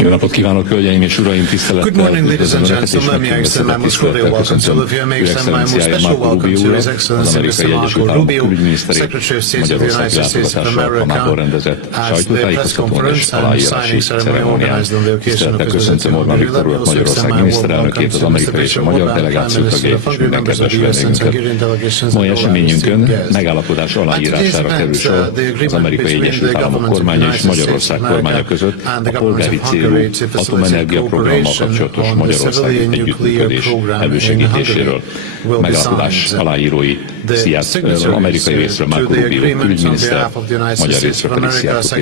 Jó napot kívánok, hölgyeim és uraim, tisztelettel. Good morning, ladies and gentlemen. May I extend my most cordial welcome to all of you. May I extend my most special welcome to His Excellency Mr. Marco Rubio, Secretary of State of the United States of America, as the press conference and signing ceremony organized on the occasion of his visit to Hungary. Let me also extend my warm welcome to Mr. Viktor, Prime Minister of Hungary, members of the US and Hungarian delegations, and all our esteemed guests. Megállapodás aláírására kerül sor az Amerikai Egyesült Államok kormánya és Magyarország kormánya között a polgári célú atomenergia programmal kapcsolatos magyarországi együttműködés elősegítéséről. Megállapodás aláírói az amerikai részről Marco Rubio külügyminiszter, magyar részről pedig Szijjártó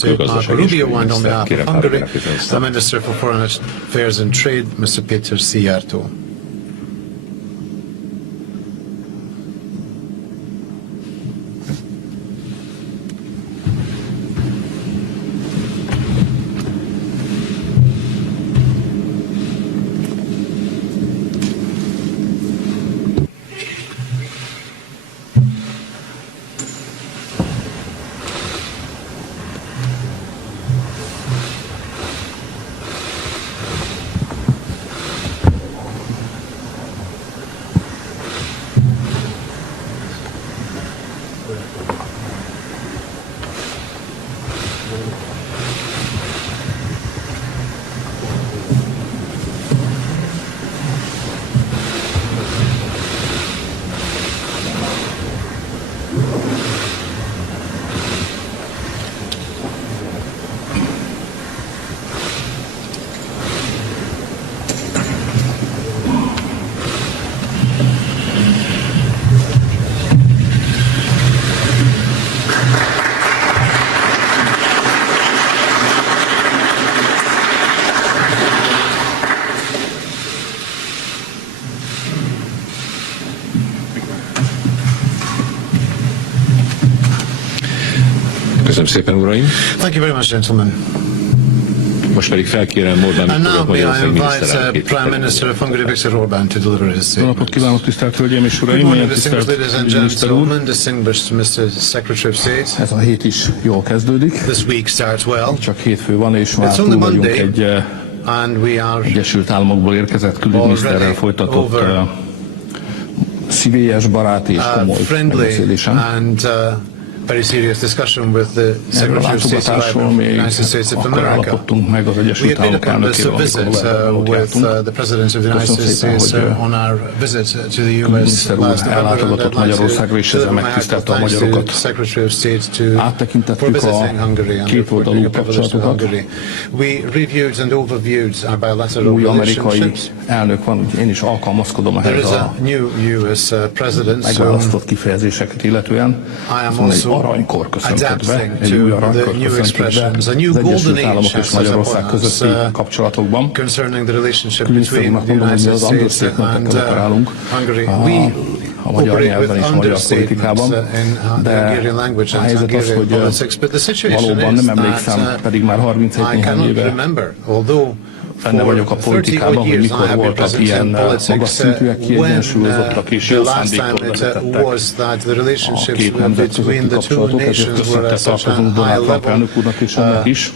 külgazdasági és külügyminiszter. Kérem Hungary, the Minister for Foreign Affairs and Trade, Mr. Péter Szijjártó. Köszönöm szépen, uraim! Thank you very much, gentlemen. Most pedig felkérem Orbán Viktor, Magyarország miniszterelnökét. Prime Minister of Hungary, Viktor Orbán, to deliver his statement. Jó napot kívánok, tisztelt Hölgyeim és Uraim! Milyen tisztelt miniszter úr! Distinguished Mr. Secretary of State. Ez a hét is jól kezdődik. This week starts well. Csak hétfő van, és már túl vagyunk egy Egyesült Államokból érkezett külügyminiszterrel folytatott szívélyes, baráti és komoly megbeszélésen. Very serious discussion with the Secretary of State of the United States of America. We had made a promise to visit with the President of the United States on our visit to the US last November, and I'd like to thanks to the Secretary of State for visiting Hungary and for the privilege to Hungary. We reviewed and overviewed our bilateral relationships. Elnök van, én is alkalmazkodom ehhez a megválasztott kifejezéseket illetően. Aranykor köszöntetve, egy új aranykor köszöntetve az Egyesült Államok és Magyarország közötti kapcsolatokban. Külügyminiszter úrnak mondom, hogy mi az understatementekkel operálunk a magyar nyelven és a magyar politikában, de a helyzet az, hogy valóban nem emlékszem, pedig már 37 néhány éve benne vagyok a politikában, hogy mikor voltak ilyen magas szintűek, kiegyensúlyozottak és jó szándéktól vezetettek a két nemzet közötti kapcsolatok, ezért köszöntet tartozunk Donald Trump elnök úrnak és ennek is.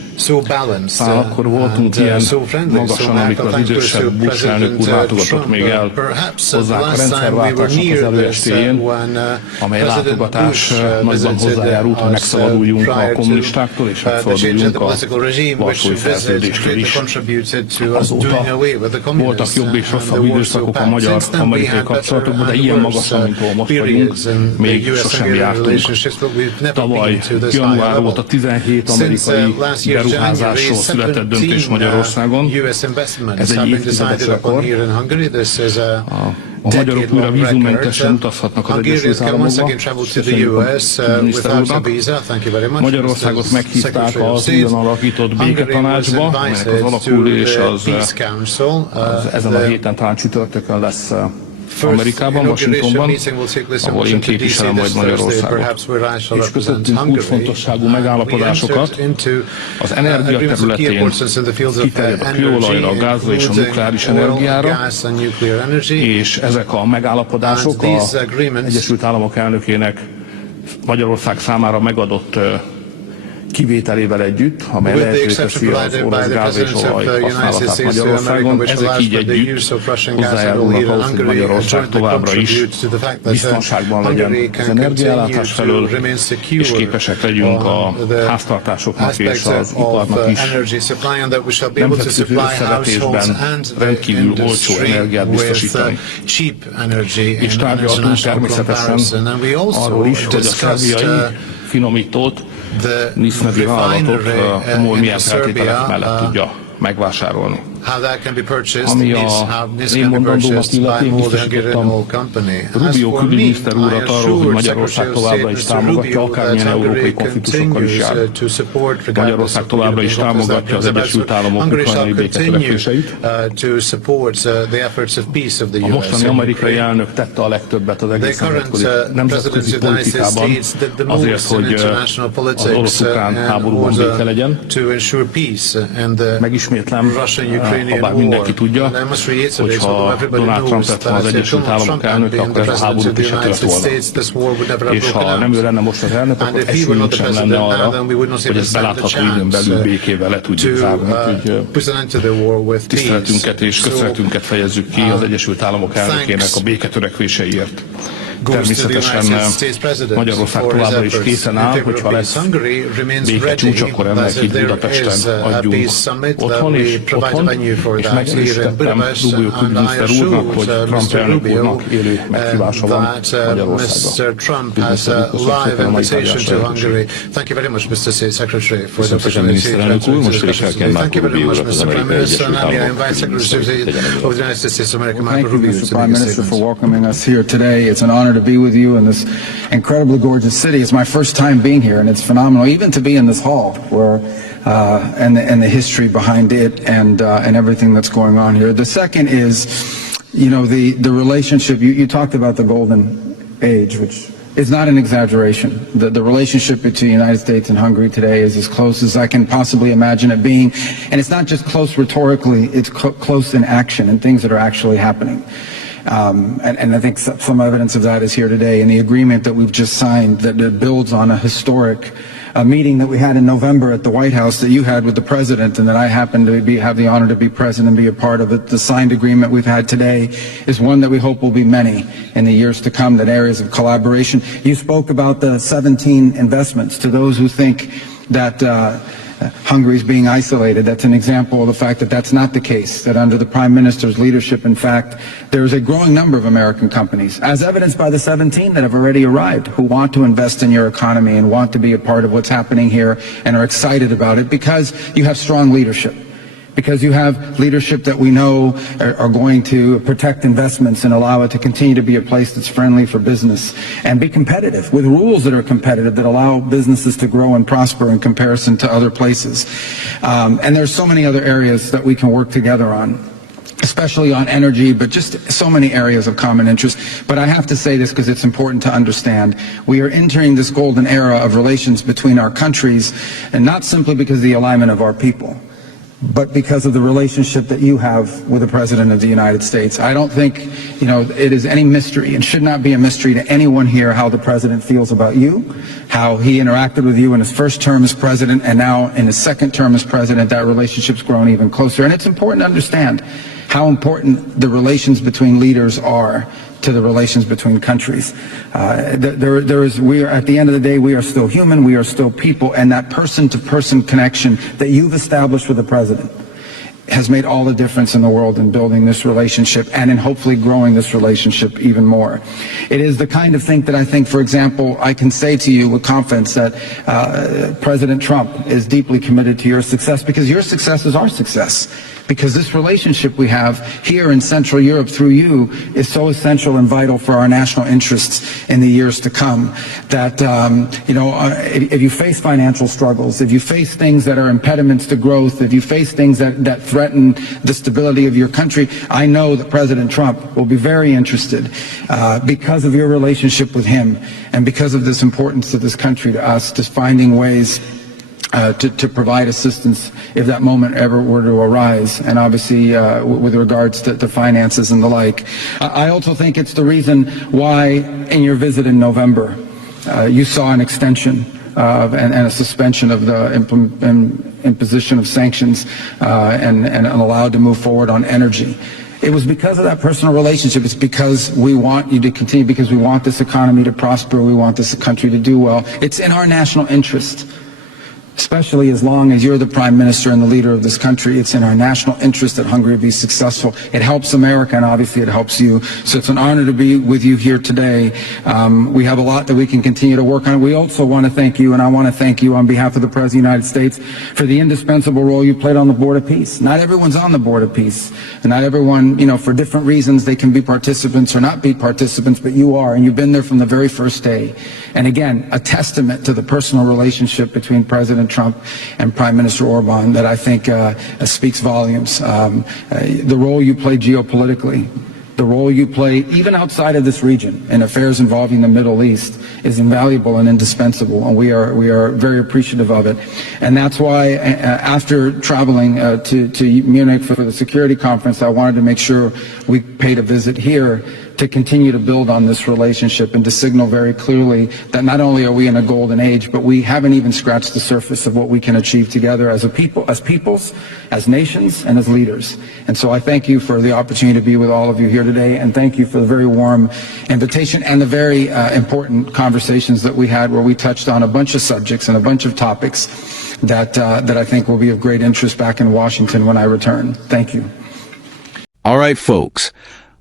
Talán akkor voltunk ilyen magasan, amikor az idősebb Bush elnök úr látogatott még el hozzánk a rendszerváltásnak az előestéjén, amely látogatás nagyban hozzájárult, hogy megszabaduljunk a kommunistáktól és megszabaduljunk a Varsói Szerződéstől is. Azóta voltak jobb és rosszabb időszakok a magyar-amerikai kapcsolatokban, de ilyen magasan, mint ahol most vagyunk, még sosem jártunk. Tavaly január óta 17 amerikai beruházásról született döntés Magyarországon. Ez egy évtizedes rekord. A magyarok újra vízummentesen utazhatnak az Egyesült Államokba. Miniszter úrnak. Magyarországot meghívták az újon alakított béketanácsba, amelynek az alakulés az ezen a héten talán csütörtökön lesz Amerikában, Washingtonban, ahol én képviselem majd Magyarországot. És közöttünk kulcsfontosságú megállapodásokat az energia területén kiterjed a kőolajra, a gázra és a nukleáris energiára, és ezek a megállapodások az Egyesült Államok elnökének Magyarország számára megadott kivételével együtt, amely lehetővé teszi az orosz gáz és olaj használatát Magyarországon. Ezek így együtt hozzájárulnak ahhoz, hogy Magyarország továbbra is biztonságban legyen az energiaellátás felől, és képesek legyünk a háztartásoknak és az iparnak is nemzetközi összevetésben rendkívül olcsó energiát biztosítani. És tárgyaltunk természetesen arról is, hogy a szerbiai finomítót NISZ nevű vállalatot MOL milyen feltételek mellett tudja megvásárolni. Ami az én mondandómat illeti, biztosítottam Rubio külügyminiszter úrat arról, hogy Magyarország továbbra is támogatja, akármilyen európai konfliktusokkal is jár. Magyarország továbbra is támogatja az Egyesült Államok ukrajnai béketörekvéseit. A mostani amerikai elnök tette a legtöbbet az egész nemzetközi politikában azért, hogy az orosz-ukrán háborúban béke legyen. Megismétlem, habár mindenki tudja, hogyha Donald Trump lett volna az Egyesült Államok elnöke, akkor ez a háborút is se tört volna. És ha nem ő lenne most az elnök, akkor esélyünk sem lenne arra, hogy ezt belátható időn belül békével le tudjuk zárni. Úgyhogy tiszteletünket és köszönetünket fejezzük ki az Egyesült Államok elnökének a béketörekvéseiért. Természetesen Magyarország továbbra is készen áll, hogyha lesz békecsúcs, akkor ennek itt Budapesten adjunk otthon, és megerősítettem Rubio külügyminiszter úrnak, hogy Trump elnök úrnak élő meghívása van Magyarországra. Köszönöm szépen, miniszterelnök úr, most pedig el kell Marco Rubio urat, az Amerikai Egyesült Államok to be with you in this incredibly gorgeous city. It's my first time being here, and it's phenomenal, even to be in this hall, where and the history behind it, and everything that's going on here. The second is, you know, the relationship. You talked about the golden age, which is not an exaggeration. The relationship between the United States and Hungary today is as close as I can possibly imagine it being, and it's not just close rhetorically; it's close in action and things that are actually happening. And I think some evidence of that is here today in the agreement that we've just signed that builds on a historic meeting that we had in November at the White House that you had with the President, and that I happened to have the honor to be present and be a part of it. The signed agreement we've had today is one that we hope will be many in the years to come, that areas of collaboration. You spoke about the 17 investments. To those who think that Hungary is being isolated, that's an example of the fact that that's not the case, that under the Prime Minister's leadership, in fact, there is a growing number of American companies, as evidenced by the 17 that have already arrived, who want to invest in your economy and want to be a part of what's happening here and are excited about it because you have strong leadership. Because you have leadership that we know are going to protect investments and allow it to continue to be a place that's friendly for business and be competitive with rules that are competitive that allow businesses to grow and prosper in comparison to other places. And there's so many other areas that we can work together on, especially on energy, but just so many areas of common interest. But I have to say this because it's important to understand. We are entering this golden era of relations between our countries, and not simply because of the alignment of our people, but because of the relationship that you have with the President of the United States. I don't think, you know, it is any mystery, and should not be a mystery to anyone here, how the President feels about you, how he interacted with you in his first term as President, and now in his second term as President. That relationship's grown even closer. And it's important to understand how important the relations between leaders are to the relations between countries. We are, at the end of the day, we are still human, we are still people, and that person-to-person connection that you've established with the President has made all the difference in the world in building this relationship and in hopefully growing this relationship even more. It is the kind of thing that I think, for example, I can say to you with confidence that President Trump is deeply committed to your success, because your success is our success. Because this relationship we have here in Central Europe through you is so essential and vital for our national interests in the years to come, that, if you face financial struggles, if you face things that are impediments to growth, if you face things that threaten the stability of your country, I know that President Trump will be very interested, because of your relationship with him and because of this importance to this country, to us, to finding ways to provide assistance if that moment ever were to arise, and obviously with regards to finances and the like. I also think it's the reason why in your visit in November you saw an extension and a suspension of the imposition of sanctions and allowed to move forward on energy. It was because of that personal relationship. It's because we want you to continue, because we want this economy to prosper. We want this country to do well. It's in our national interest, especially as long as you're the prime minister and the leader of this country. It's in our national interest that Hungary be successful. It helps America, and obviously it helps you. So it's an honor to be with you here today. We have a lot that we can continue to work on. We also want to thank you, and I want to thank you on behalf of the President of the United States for the indispensable role you played on the Board of Peace. Not everyone's on the Board of Peace, and not everyone, for different reasons, they can be participants or not be participants, but you are, and you've been there from the very first day. And again, a testament to the personal relationship between President Trump and Prime Minister Orbán that I think speaks volumes. The role you play geopolitically, the role you play even outside of this region in affairs involving the Middle East is invaluable and indispensable, and we are very appreciative of it. And that's why after traveling to Munich for the security conference, I wanted to make sure we paid a visit here to continue to build on this relationship and to signal very clearly that not only are we in a golden age, but we haven't even scratched the surface of what we can achieve together as a people, as peoples, as nations, and as leaders. And so I thank you for the opportunity to be with all of you here today, and thank you for the very warm invitation and the very important conversations that we had, where we touched on a bunch of subjects and a bunch of topics that I think will be of great interest back in Washington when I return. Thank you. All right, folks,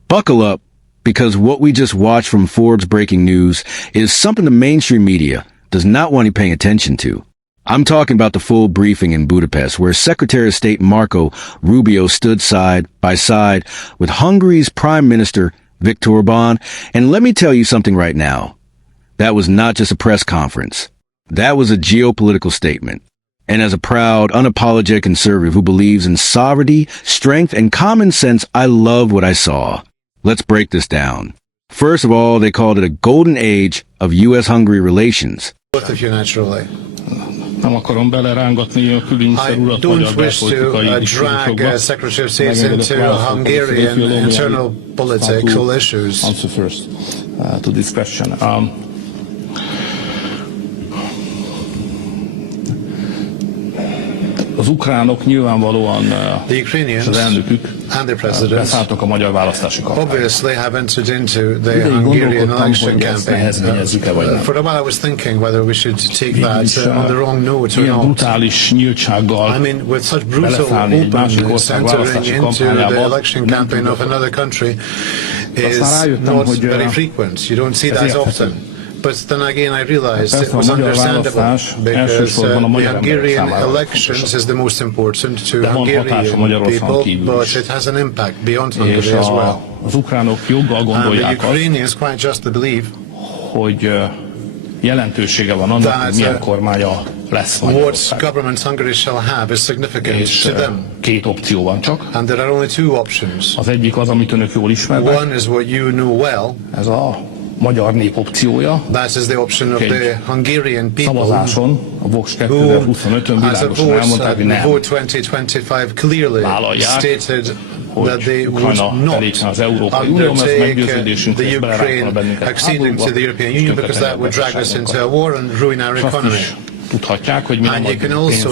buckle up, because what we just watched from Forbes Breaking News is something the mainstream media does not want you paying attention to. I'm talking about the full briefing in Budapest, where Secretary of State Marco Rubio stood side by side with Hungary's Prime Minister Viktor Orbán. And let me tell you something right now. That was not just a press conference. That was a geopolitical statement. And as a proud, unapologetic conservative who believes in sovereignty, strength, and common sense, I love what I saw. Let's break this down. First of all, they called it a golden age of U.S.-Hungary relations. Both of you naturally. Nem akarom belerángatni a külügyminiszter urat magyar belpolitikai drag Secretary of State into Hungarian internal political issues. Answer first to this question. Az ukránok nyilvánvalóan az elnökük beszálltak a magyar választási kampányba. Ideig gondolkodtam, hogy ezt nehezményezzük-e vagy nem. Mégis ilyen brutális nyíltsággal beleszállni egy másik ország választási kampányába, hogy nem tudok. Aztán rájöttem, hogy ez érthető. But then again, I realized it was understandable because the Hungarian elections is the most important to Hungarian people, but it has an impact beyond Hungary as well. And the Ukrainians quite justly believe hogy jelentősége van annak, hogy milyen kormánya lesz Magyarország. What government Hungary shall have is significant to them. Két opció van csak. And there are only two options. Az egyik az, amit önök jól ismernek. One is what you know well. Ez a magyar nép opciója. That is the option of the Hungarian people. Szavazáson, a Vox 2025-ön világosan elmondták, hogy nem. Vote 2025 clearly stated that they would not undertake the Ukraine acceding to the European Union because that would drag us into a war and ruin our economy. Tudhatják, hogy mi nem adunk pénzt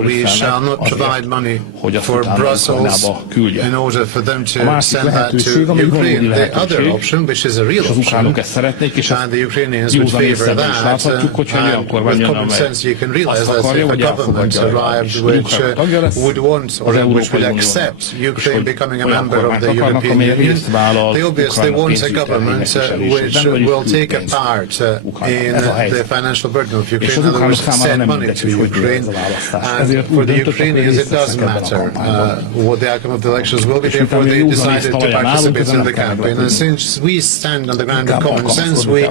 Brüsszelnek for Brussels in order for them to send that to Ukraine. The other option, which is a real option, and the Ukrainians would favor that, and with common sense you can realize that if a government arrived which would want or which would accept Ukraine becoming a member of the European Union, they obviously want a government which will take a part in the financial burden of Ukraine. In other words, send money to Ukraine, and for the Ukrainians it doesn't matter what the outcome of the elections will be, therefore they decided to participate in the campaign. And since we stand on the ground of common sense, we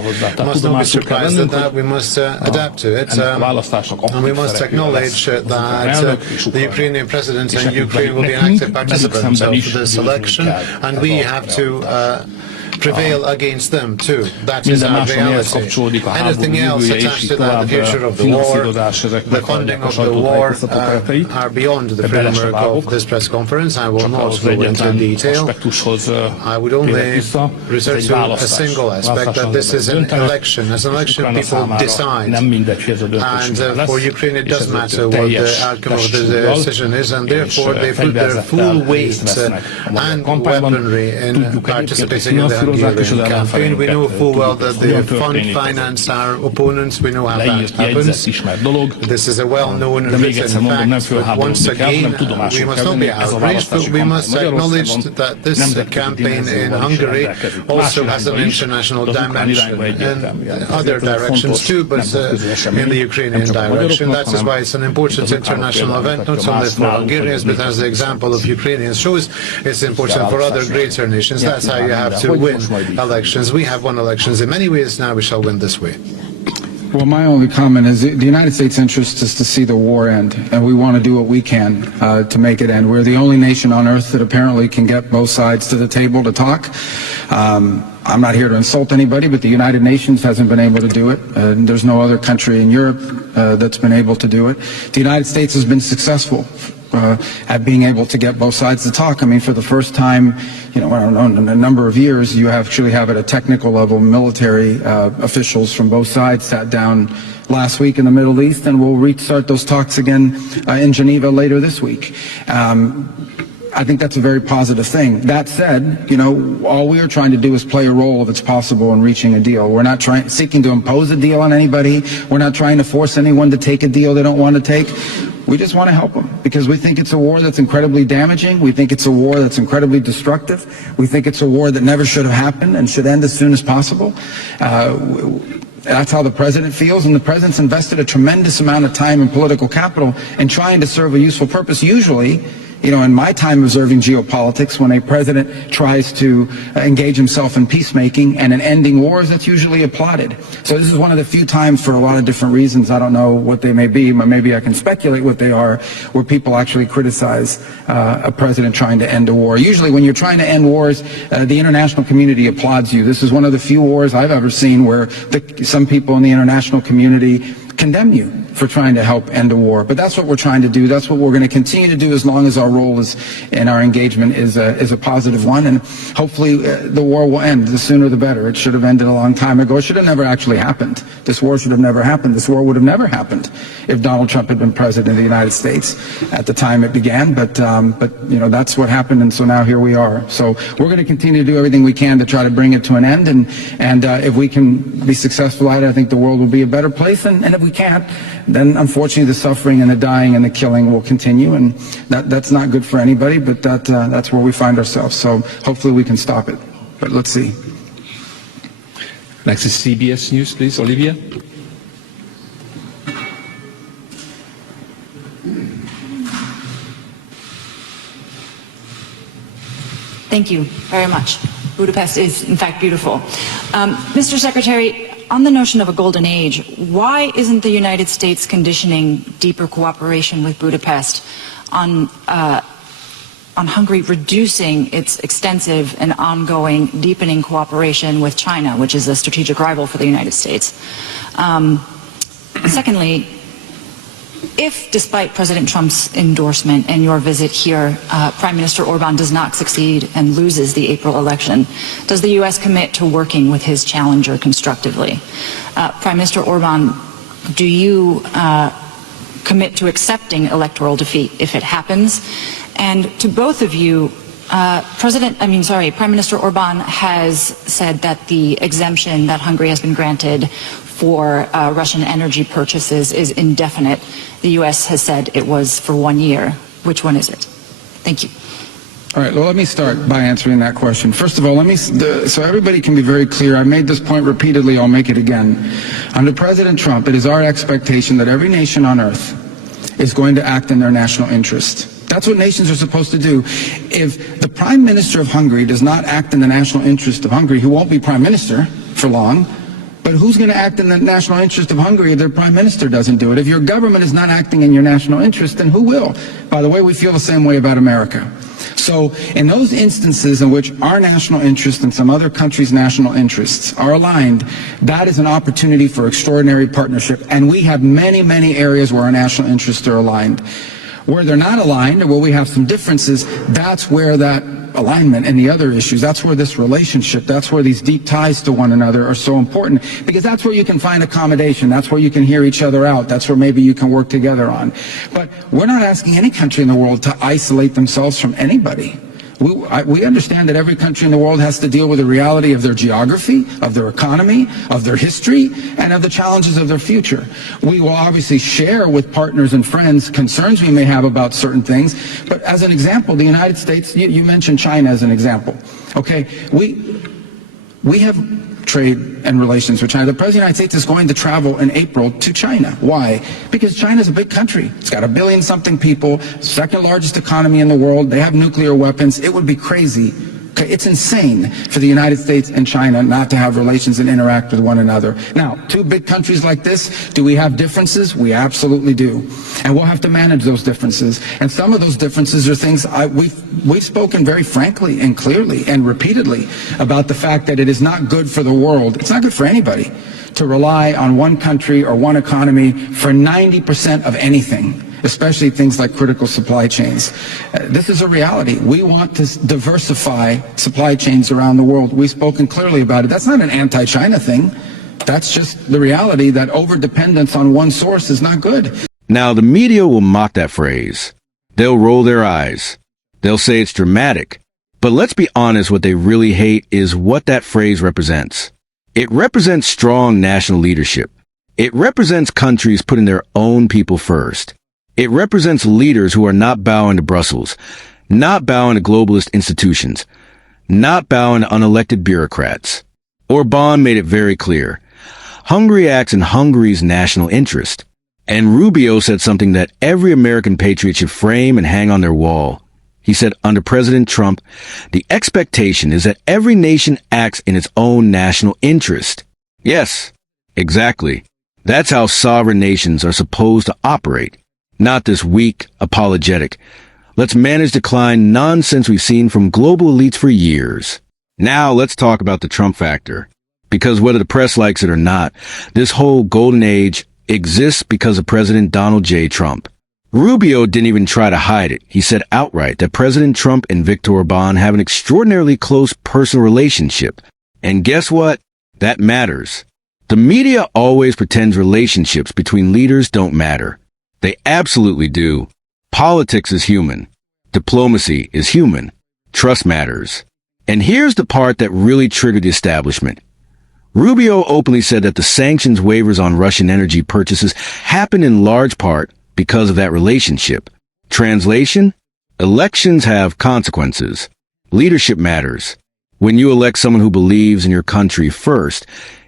must not be surprised at that, we must adapt to it, and we must acknowledge that the Ukrainian president and Ukraine will be active participants of this election, and we have to prevail against them too. That is our reality. Anything else attached to that, the future of the war, the funding of the war, are beyond the framework of this press conference. I will not go into detail. I would only refer to a single aspect, that this is an election. As an election, people decide. And for Ukraine, it does matter what the outcome of the decision is, and therefore they put their full weight and weaponry in participating in the Hungarian campaign. We know full well that they finance our opponents. We know how that happens. This is a well-known written fact, but once again, we must not be outraged, but we must acknowledge that this campaign in Hungary also has an international dimension in other directions too, but in the Ukrainian direction. That is why it's an important international event, not only for Hungarians, but as the example of Ukrainians shows, it's important for other greater nations. That's how you have to win elections. We have won elections in many ways, now we shall win this way. Well, my only comment is the United States' interest is to see the war end, and we want to do what we can to make it end. We're the only nation on earth that apparently can get both sides to the table to talk. I'm not here to insult anybody, but the United Nations hasn't been able to do it. There's no other country in Europe that's been able to do it. The United States has been successful at being able to get both sides to talk. I mean, for the first time, in a number of years, you actually have at a technical level military officials from both sides sat down last week in the Middle East, and we'll restart those talks again in Geneva later this week. I think that's a very positive thing. That said, all we are trying to do is play a role if it's possible in reaching a deal. We're not seeking to impose a deal on anybody. We're not trying to force anyone to take a deal they don't want to take. We just want to help them because we think it's a war that's incredibly damaging. We think it's a war that's incredibly destructive. We think it's a war that never should have happened and should end as soon as possible. That's how the president feels, and the president's invested a tremendous amount of time and political capital in trying to serve a useful purpose. Usually, in my time observing geopolitics, when a president tries to engage himself in peacemaking and in ending wars, that's usually applauded. So this is one of the few times, for a lot of different reasons, I don't know what they may be, but maybe I can speculate what they are, where people actually criticize a president trying to end a war. Usually when you're trying to end wars, the international community applauds you. This is one of the few wars I've ever seen where some people in the international community condemn you for trying to help end a war. But that's what we're trying to do. That's what we're going to continue to do as long as our role is and our engagement is a positive one. And hopefully the war will end. The sooner the better. It should have ended a long time ago. It should have never actually happened. This war should have never happened. This war would have never happened if Donald Trump had been president of the United States at the time it began. But that's what happened, and so now here we are. So we're going to continue to do everything we can to try to bring it to an end. And if we can be successful at it, I think the world will be a better place. And if we can't, then unfortunately the suffering and the dying and the killing will continue, and that's not good for anybody, but that's where we find ourselves. So hopefully we can stop it, but let's see. Next is CBS News, please, Olivia. Thank you very much. Budapest is, in fact, beautiful. Mr. Secretary, on the notion of a golden age, why isn't the United States conditioning deeper cooperation with Budapest on Hungary reducing its extensive and ongoing deepening cooperation with China, which is a strategic rival for the United States? Secondly, if, despite President Trump's endorsement and your visit here, Prime Minister Orbán does not succeed and loses the April election, does the U.S. commit to working with his challenger constructively? Prime Minister Orbán, do you commit to accepting electoral defeat if it happens? And to both of you, Prime Minister Orbán has said that the exemption that Hungary has been granted for Russian energy purchases is indefinite. The U.S. has said it was for 1 year. Which one is it? Thank you. All right, well, let me start by answering that question. First of all, so everybody can be very clear. I made this point repeatedly. I'll make it again. Under President Trump, it is our expectation that every nation on earth is going to act in their national interest. That's what nations are supposed to do. If the Prime Minister of Hungary does not act in the national interest of Hungary, who won't be Prime Minister for long, But who's going to act in the national interest of Hungary if their prime minister doesn't do it? If your government is not acting in your national interest, then who will? By the way, we feel the same way about America. So in those instances in which our national interest and some other countries' national interests are aligned, that is an opportunity for extraordinary partnership. And we have many, many areas where our national interests are aligned. Where they're not aligned, or where we have some differences, that's where that alignment and the other issues, that's where this relationship, that's where these deep ties to one another are so important, because that's where you can find accommodation, that's where you can hear each other out, that's where maybe you can work together on. But we're not asking any country in the world to isolate themselves from anybody. We understand that every country in the world has to deal with the reality of their geography, of their economy, of their history, and of the challenges of their future. We will obviously share with partners and friends concerns we may have about certain things, but as an example, the United States, you mentioned China as an example. Okay, we have trade and relations with China. The President of the United States is going to travel in April to China. Why? Because China is a big country. It's got 1 billion something people, second largest economy in the world. They have nuclear weapons. It would be crazy. Okay, it's insane for the United States and China not to have relations and interact with one another. Now, two big countries like this, do we have differences? We absolutely do. And we'll have to manage those differences. And some of those differences are things we've spoken very frankly and clearly and repeatedly about the fact that it is not good for the world. It's not good for anybody to rely on one country or one economy for 90% of anything, especially things like critical supply chains. This is a reality. We want to diversify supply chains around the world. We've spoken clearly about it. That's not an anti-China thing. That's just the reality that over-dependence on one source is not good. Now, the media will mock that phrase. They'll roll their eyes. They'll say it's dramatic. But let's be honest, what they really hate is what that phrase represents. It represents strong national leadership. It represents countries putting their own people first. It represents leaders who are not bowing to Brussels, not bowing to globalist institutions, not bowing to unelected bureaucrats. Orbán made it very clear. Hungary acts in Hungary's national interest. And Rubio said something that every American patriot should frame and hang on their wall. He said, under President Trump, the expectation is that every nation acts in its own national interest. Yes, exactly. That's how sovereign nations are supposed to operate. Not this weak, apologetic, let's manage decline nonsense we've seen from global elites for years. Now let's talk about the Trump factor. Because whether the press likes it or not, this whole golden age exists because of President Donald J. Trump. Rubio didn't even try to hide it. He said outright that President Trump and Viktor Orbán have an extraordinarily close personal relationship. And guess what? That matters. The media always pretends relationships between leaders don't matter. They absolutely do. Politics is human. Diplomacy is human. Trust matters. And here's the part that really triggered the establishment. Rubio openly said that the sanctions waivers on Russian energy purchases happened in large part because of that relationship. Translation? Elections have consequences. Leadership matters. When you elect someone who believes in your country first,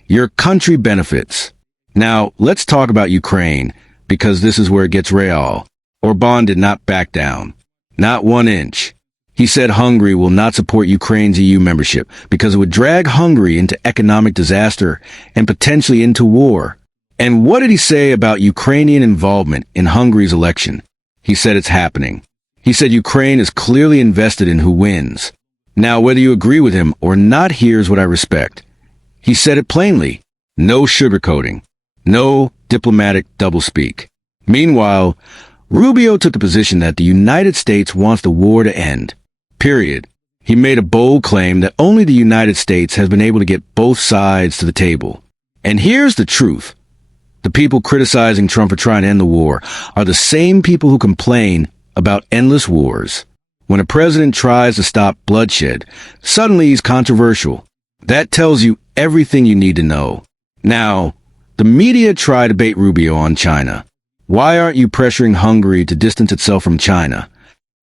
your country benefits. Now, let's talk about Ukraine, because this is where it gets real. Orbán did not back down. Not 1 inch. He said Hungary will not support Ukraine's EU membership because it would drag Hungary into economic disaster and potentially into war. And what did he say about Ukrainian involvement in Hungary's election? He said it's happening. He said Ukraine is clearly invested in who wins. Now, whether you agree with him or not, here's what I respect. He said it plainly. No sugarcoating. No diplomatic doublespeak. Meanwhile, Rubio took the position that the United States wants the war to end. Period. He made a bold claim that only the United States has been able to get both sides to the table. And here's the truth. The people criticizing Trump for trying to end the war are the same people who complain about endless wars. When a president tries to stop bloodshed, suddenly he's controversial. That tells you everything you need to know. Now, the media try to bait Rubio on China. Why aren't you pressuring Hungary to distance itself from China?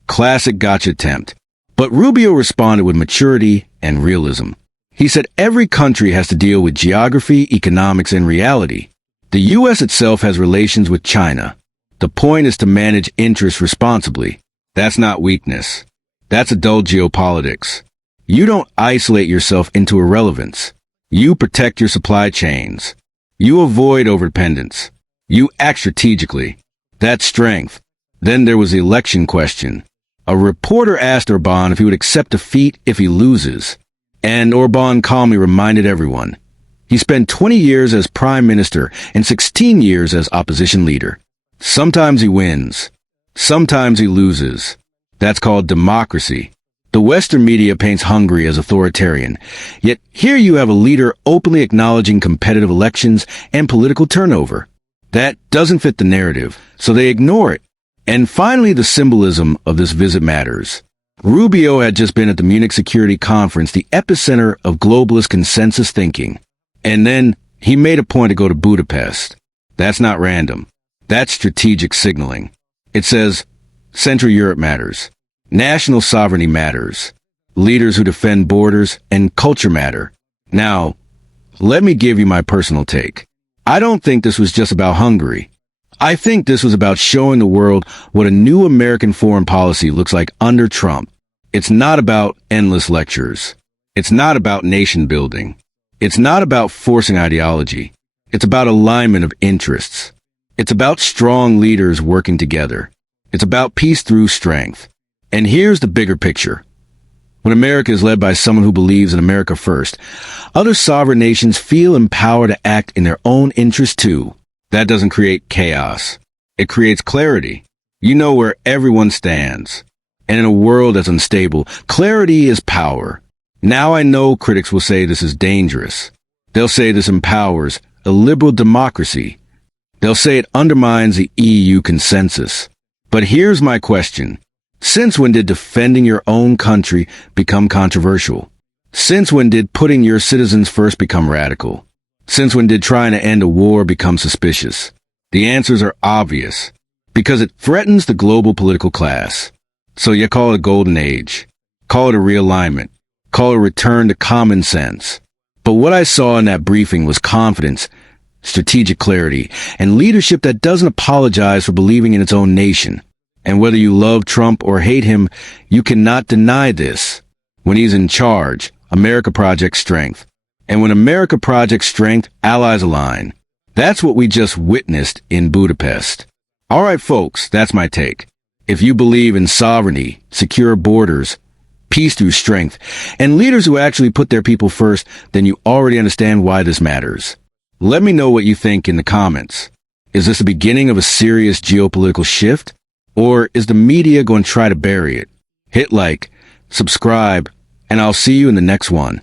Classic gotcha attempt. But Rubio responded with maturity and realism. He said every country has to deal with geography, economics, and reality. The U.S. itself has relations with China. The point is to manage interests responsibly. That's not weakness. That's adult geopolitics. You don't isolate yourself into irrelevance. You protect your supply chains. You avoid overdependence. You act strategically. That's strength. Then there was the election question. A reporter asked Orbán if he would accept defeat if he loses. And Orbán calmly reminded everyone. He spent 20 years as prime minister and 16 years as opposition leader. Sometimes he wins. Sometimes he loses. That's called democracy. The Western media paints Hungary as authoritarian, yet here you have a leader openly acknowledging competitive elections and political turnover. That doesn't fit the narrative, so they ignore it. And finally, the symbolism of this visit matters. Rubio had just been at the Munich Security Conference, the epicenter of globalist consensus thinking. And then he made a point to go to Budapest. That's not random. That's strategic signaling. It says, Central Europe matters. National sovereignty matters. Leaders who defend borders and culture matter. Now, let me give you my personal take. I don't think this was just about Hungary. I think this was about showing the world what a new American foreign policy looks like under Trump. It's not about endless lectures. It's not about nation building. It's not about forcing ideology. It's about alignment of interests. It's about strong leaders working together. It's about peace through strength. And here's the bigger picture. When America is led by someone who believes in America first, other sovereign nations feel empowered to act in their own interest too. That doesn't create chaos. It creates clarity. You know where everyone stands. And in a world that's unstable, clarity is power. Now I know critics will say this is dangerous. They'll say this empowers a liberal democracy. They'll say it undermines the EU consensus. But here's my question. Since when did defending your own country become controversial? Since when did putting your citizens first become radical? Since when did trying to end a war become suspicious? The answers are obvious. Because it threatens the global political class. So you call it a golden age. Call it a realignment. Call it a return to common sense. But what I saw in that briefing was confidence, strategic clarity, and leadership that doesn't apologize for believing in its own nation. And whether you love Trump or hate him, you cannot deny this. When he's in charge, America projects strength. And when America projects strength, allies align. That's what we just witnessed in Budapest. All right, folks, that's my take. If you believe in sovereignty, secure borders, peace through strength, and leaders who actually put their people first, then you already understand why this matters. Let me know what you think in the comments. Is this the beginning of a serious geopolitical shift? Or is the media going to try to bury it? Hit like, subscribe, and I'll see you in the next one.